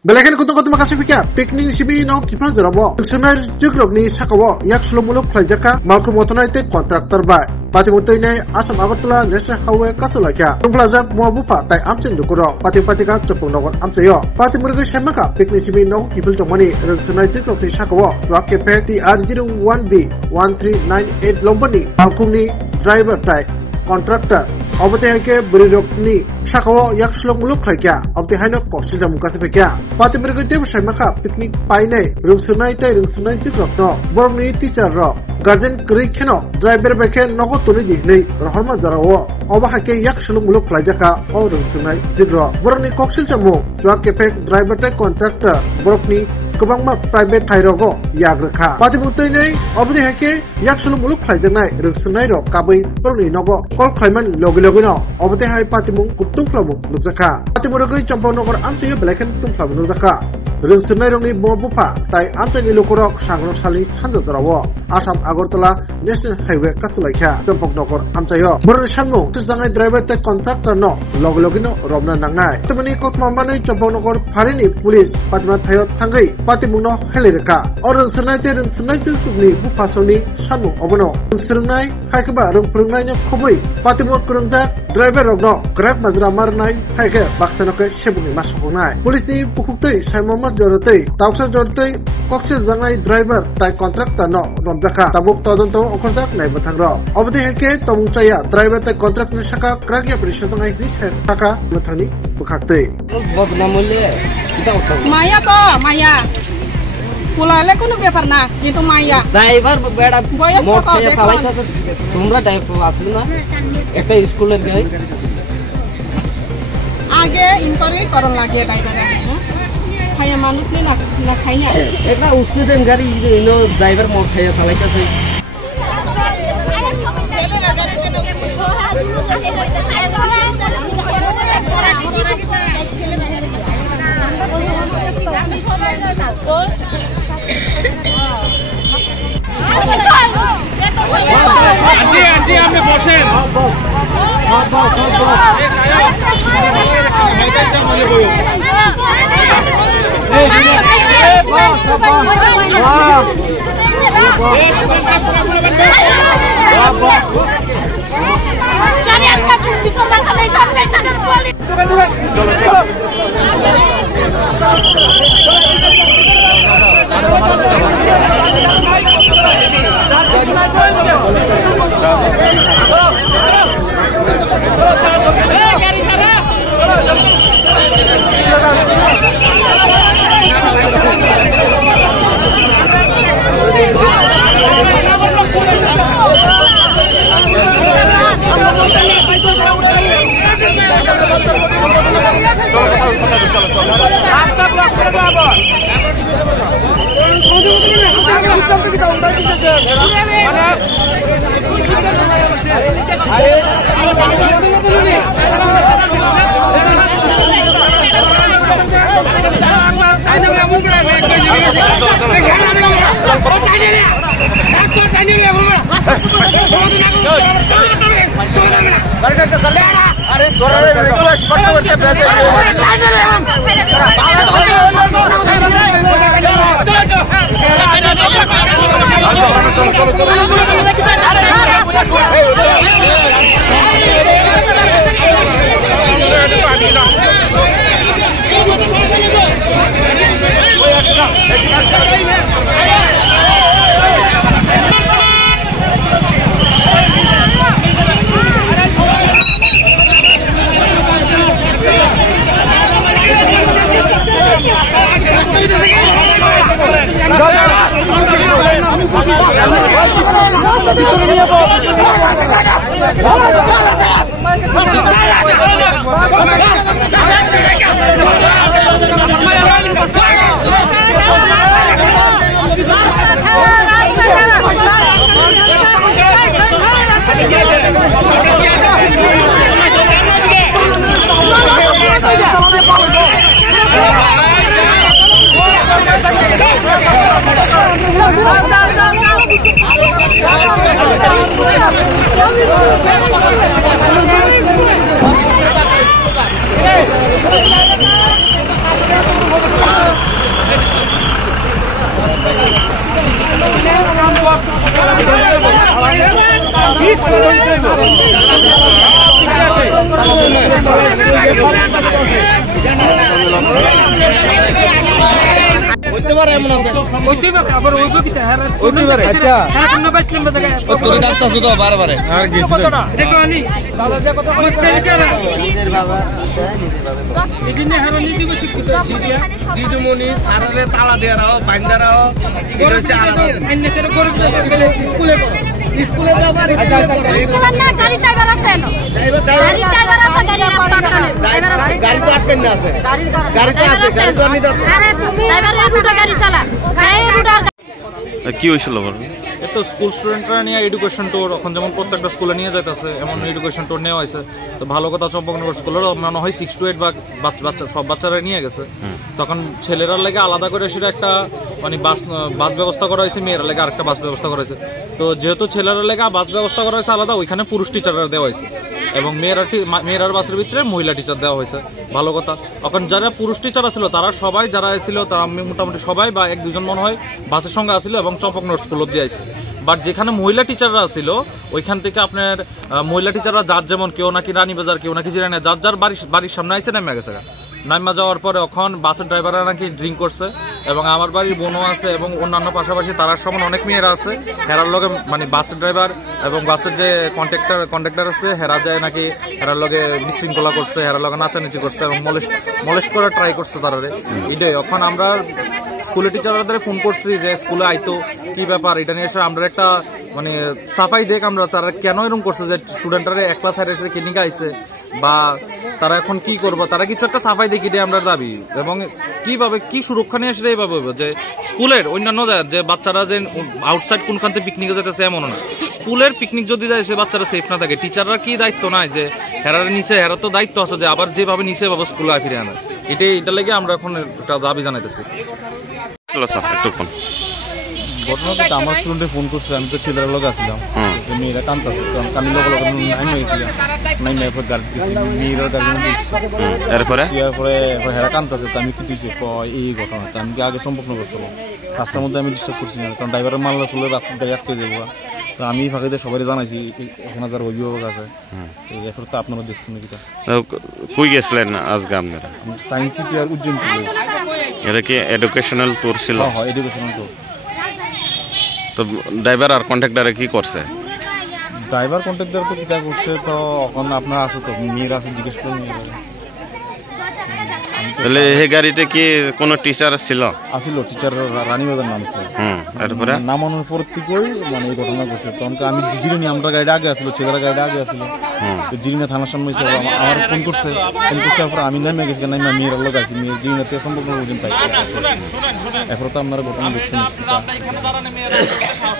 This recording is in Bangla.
Belakan kutung kutung makasih fikir. Piknik sibi no kipran jerabo. Senar jugrok ni sakawo yak selumuluk klajaka malku motonaite kontraktor bay. Pati mutai nai Asam Agartala National Highway kasulaka. Tumplaza muabufa tai amcen dukuro. Pati ka cepung nokon amceyo. Pati murga semaka piknik sibi no kipul tomani. Senar jugrok ni sakawo. Juak kepe TR01B 1398 lombani. Malkum ni driver tai kontraktor. Obte hake berirokni sakawo yak selumuluk klajaka. Obte haino koksida mukasi fikir. Pati murga dem semaka piknik painai. Rungsunai tai rungsunai jugrok no. Boromni teacher ro. Garden Krikeno, driver beke nogo tuni di nei rahorma jarawo oba hake yak selumuluk klajaka o rungsunai zigro boroni koksil jamu juak kepek driver te contractor borokni kebangma private thairogo yagrekha pati butai nei obdi hake yak selumuluk klajanai rungsunai ro kabai boroni nogo kol klaiman logi no obdi hai pati mung kutung klamu nukjaka pati borogoi champau nogor amsiyo belaken tung klamu nukjaka rungsunai rongni bobufa tai amtani lukurok sangro sali sanjo jarawo Asam Agartala National Highway kasulaka Champok nokor amchayo boroni samung tujangai driver te contractor no logino robna nangai temani kok mamani Champok nokor pharini police patma thayo thangai patimung no helireka or sunai te sunai chukni bufasoni samung obono sunai haikba rong prungnai no khobui patimung kurungja driver rogno crack majra marnai haike baksanoke sebuni masonai police ni pukuktei saimama jorotei tawsa jorotei kokse jangai driver tai contractor no Jaka tabuk todonto okordak nai bathangro obdi heke tomungchaya driver te contract ni saka kragya prishotangai risher saka bathani bukhakte বদনামলে kita utang Maya ko Maya পুলালে কোনো ব্যাপার না কিন্তু মাইয়া ড্রাইভার বেড়া বয়স কত মোটে চালাইতাছ তোমরা ড্রাইভার আসলে না একটা স্কুলের গাই আগে ইনকোয়ারি করন লাগে ড্রাইভারে খায়া মানুষ না খাই না একটা স্টুডেন্ট গাড়ি ইনো ড্রাইভার মোট খায়া চালাইতাছ আন্টি আপনি বসেন Hey! তালা দেওয়া বাইন্দারা কি হয়েছিল? তো স্কুল স্টুডেন্টরা নিয়ে এডুকেশন ট্যুর এখন যেমন প্রত্যেকটা স্কুলে নিয়ে যাইতেছে, এমন এডুকেশন ট্যুর নেওয়া হয়েছে। তো ভালো কথা, চম্পকনগর স্কুলের মনে হয় 6 to 8 বাচ্চা সব বাচ্চারা নিয়ে গেছে। তখন ছেলেরা লেগে আলাদা করে সেটা একটা মানে বাস ব্যবস্থা করা হয়েছে, মেয়েরা লেগে আরেকটা বাস ব্যবস্থা করা হয়েছে। তো যেহেতু ছেলেরা লেগে বাস ব্যবস্থা করা হয়েছে আলাদা, ওইখানে পুরুষ টিচাররা দেওয়া হয়েছে এবং মেয়েরার বাসের ভিতরে মহিলা টিচার দেওয়া হয়েছে। ভালো কথা। এখন যারা পুরুষ টিচার ছিল তারা সবাই যারা ছিল তারা মোটামুটি সবাই বা 1-2 জন মনে হয় বাসের সঙ্গে আসছিল এবং চম্পকনগর স্কুল অব্দি আইছে। বাট যেখানে মহিলা টিচাররা ছিল ওইখান থেকে আপনার মহিলা টিচাররা যার যেমন কেউ নাকি রানীবাজার, কেউ নাকি জিরানি, যার বাড়ির সামনে আইছে নামে গেছে। নামা যাওয়ার পরে এখন বাসের ড্রাইভাররা নাকি ড্রিঙ্ক করছে এবং আমার বাড়ির বোনও আছে এবং অন্যান্য পাশাপাশি তার সমান অনেক মেয়েরা আছে। হেরার লগে মানে বাসের ড্রাইভার এবং বাসের যে কন্ডাক্টর আছে হেরা যায় নাকি হেরার লগে বিশৃঙ্খলা করছে, হেরার লগে নাচানাচি করছে এবং মলেস্ট করার ট্রাই করছে তারারে। এটাই এখন আমরা স্কুলের টিচারদের ফোন করছি যে স্কুলে আইতো কি ব্যাপার, এটা নিয়ে এসে আমরা একটা মানে সাফাই দেখ আমরা তারা কেন এরকম করছে যে স্টুডেন্টরা এক ক্লাস হাইরে এসে ক্লিনিকে আইছে বা তারা এখন কি করবো, তারা কিছু একটা সাফাই দেখি দিয়ে আমরা দাবি এবং কিভাবে কি সুরক্ষা নিয়ে আসলে এইভাবে যে স্কুলের অন্যান্য যে বাচ্চারা যে আউটসাইড কোনখান থেকে পিকনিকে যেতেছে এমন না। স্কুলের পিকনিক যদি যায় সে বাচ্চারা সেফ না থাকে, টিচাররা কি দায়িত্ব নাই যে হেরার নিচে হেরা তো দায়িত্ব আছে যে আবার যেভাবে নিচে ভাবে স্কুলে ফিরে আনে। এটা লেগে আমরা এখন একটা দাবি জানাইতেছি। ঘটনাটা আমার স্টুডেন্টে ফোন করছে, আমি তো ছেলের লোক আসছিলাম, মেয়েরা কান্দতেছে, তো আমি লোক নাইমে গেছিলাম, নাইমে এরপর মেয়েরা এরপরে হেরা কান্দতেছে। তো আমি কি দিয়েছি এই ঘটনা, তো আমি আগে সম্পূর্ণ করছিল রাস্তার মধ্যে আমি ডিস্টার্ব করছি না, কারণ ড্রাইভারের মাল্লা ফুলে রাস্তার গাড়ি আটকে যাবো। তো আমি ফাঁকিতে সবাই জানাইছি, এখানে যার অভিভাবক আছে এরপর তো আপনারা দেখছেন নাকি। কই গেছিলেন আজকে আপনারা? সায়েন্স সিটি আর উজ্জয়ন। এটা কি এডুকেশনাল ট্যুর ছিল? হ্যাঁ, এডুকেশনাল ট্যুর। তো ড্রাইভার আর কন্ট্রাক্টরে কি করছে? ড্রাইভার কন্ট্রাক্টর তো কিটা করছে, তো এখন আপনারা আসো তো মেয়েরা আছে জিজ্ঞেস করুন। তাহলে এই গাড়িতে কি কোনো টিচার ছিল? আসিল, টিচার রানীবাজার নামছে। এরপরে নামানোর পর থেকেই মানে এই ঘটনা ঘটছে। তখন আমি জিরিনি, আমরা গাড়িটা আগে আসলো, ছেলেরা গাড়িটা আগে আসলো, জিরিনা থানার সামনে এসে আমার ফোন করছে। তারপর আমি নামে গেছি, নাইমা মেয়ের লোক আছি, মেয়ের জিরিনা থেকে সম্পর্ক পাই। এরপর তো আপনারা ঘটনা দেখছেন।